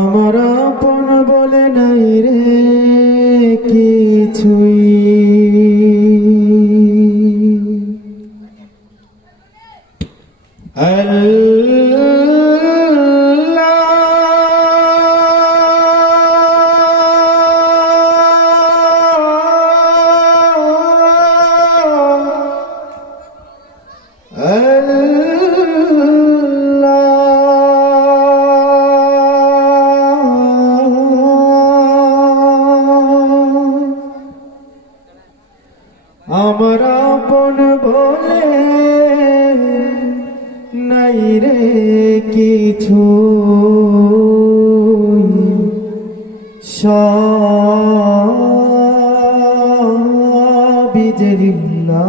আমার আপন বলে নাই রে কিছুই, আমার আপন বলে নাই রে কিছু, সবই যে লিল্লাহ,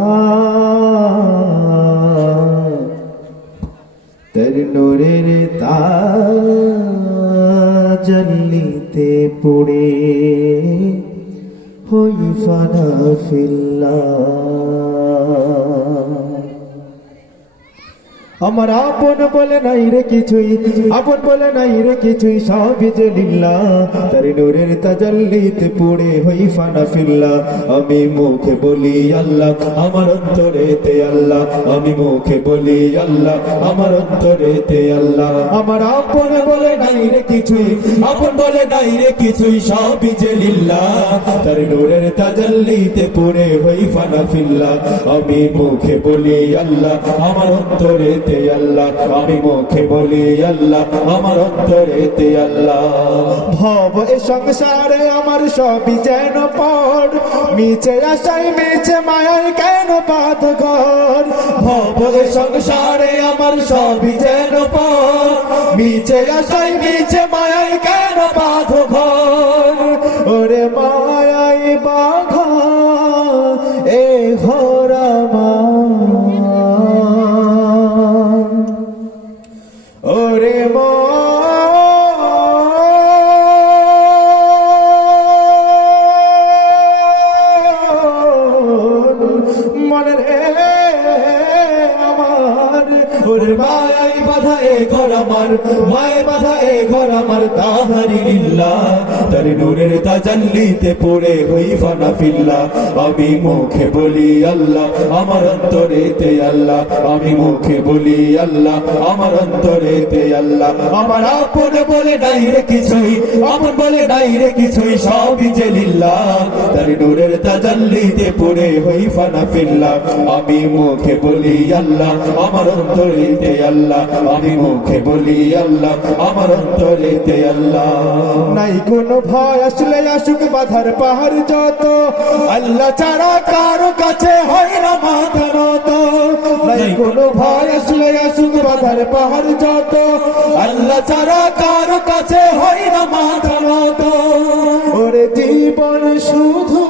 তার নূরের তাজাল্লিতে পড়ে হই ফানা ফিল্লাহ। আমার আপন বলে নাই রে কিছুই, আপন বলে নাই রে কিছুই, সবই যে লিল্লাহ, তার নূরের তাজাল্লিতে পড়ে হই ফানা ফিল্লাহ। আমি মুখে বলি আল্লাহ, আমার অন্তরেতে আল্লাহ, আমি মুখে বলি আল্লাহ, আমার অন্তরেতে আল্লাহ। আমার আপন বলে নাই রে কিছুই, আপন বলে নাই রে কিছুই, সবই যে লিল্লাহ, তার নূরের তাজাল্লিতে পড়ে হই ফানা ফিল্লাহ। আমি মুখে বলি আল্লাহ, আমার অন্তরেতে আল্লাহ, আমি মুখে বলি আল্লাহ, আমার অন্তরেতে আল্লাহ। ভব এ সংসারে আমার সবই যেন পড়, মিছে আশায় মিছে মায়ায় কেন বাঁধ ঘর। ভব এ সংসারে আমার সবই যেন পড়, মিছে আশায় মিছে মায়ায় কেন বাঁধ ঘর। ওরে মায়ায় বাঁধা এ ঘর আমার, ওরে মন রে আমার, ওরে মায়াই বাধা এ ঘর আমার, মায়ে বাধা এ ঘর আমার, তাহারি লিল্লাহ, তার নূরের তাজাল্লিতে পড়ে হই ফানা ফিল্লাহ। আমি মুখে বলি আল্লাহ, আমার অন্তরেতে আল্লাহ, আমি মুখে বলি আল্লাহ, আমার অন্তরেতে আল্লাহ। আমার আপন বলে নাই রে কিছুই, আপন বলে নাই রে কিছুই, সবই যে লিল্লাহ, তার নূরের তাজাল্লিতে পড়ে হই ফানা ফিল্লাহ। আমি মুখে বলি আল্লাহ, আমার অন্তরেতে আল্লাহ, আমি মুখে বলি আল্লাহ, আমার অন্তরেতে আল্লাহ। নাই কোনো ভয় আসলে আসুক বাধার পাহাড় যত, আল্লাহ ছাড়া কারো কাছে হয় না মাথা নত। নাই কোনো ভয় আসলে আসুক বাধার পাহাড় যত, আল্লাহ ছাড়া কারো কাছে হয় না মাথা নত। ওরে জীবন শুধু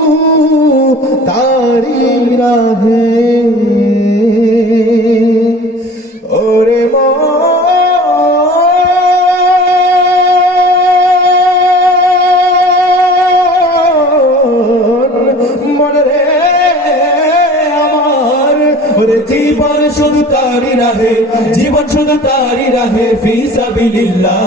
তারি রাহে, ওরে মন রে আমার, ওরে জীবন শুধু তারি রাহে, জীবন শুধু তারি রাহে, ফি সাবিলিল্লাহ,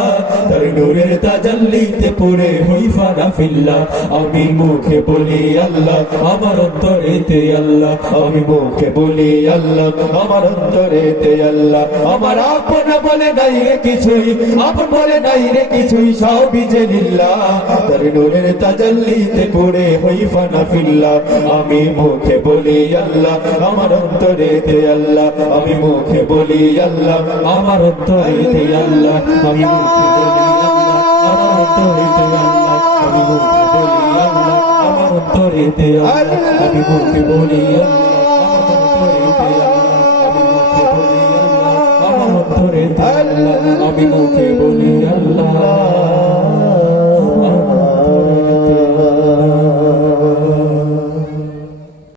তার নূরের তাজাল্লিতে পড়ে হই ফানা ফিল্লাহ। আমি মুখে বলি আল্লাহ, আমার অন্তরেতে আল্লাহ, আমি মুখে বলি আল্লাহ, আমার অন্তরেতে আল্লাহ। আমার আপন বলে নাই রে কিছুই, আপন বলে নাই রে কিছুই, সবই যে লিল্লাহ, তার নূরের তাজাল্লিতে পড়ে হই ফানা ফিল্লাহ। আমি মুখে বলি আল্লাহ, আমার অন্তরেতে আল্লাহ, আমি মুখে বলি আল্লাহ, আমার অন্তরেতে আল্লাহ, আমি মুখে বলি আল্লাহ, আমার অন্তরেতে আল্লাহ, আমি মুখে বলি আল্লাহ, আমার অন্তরেতে আল্লাহ, আমি মুখে বলি আল্লাহ, আমার অন্তরেতে আল্লাহ, আমি মুখে বলি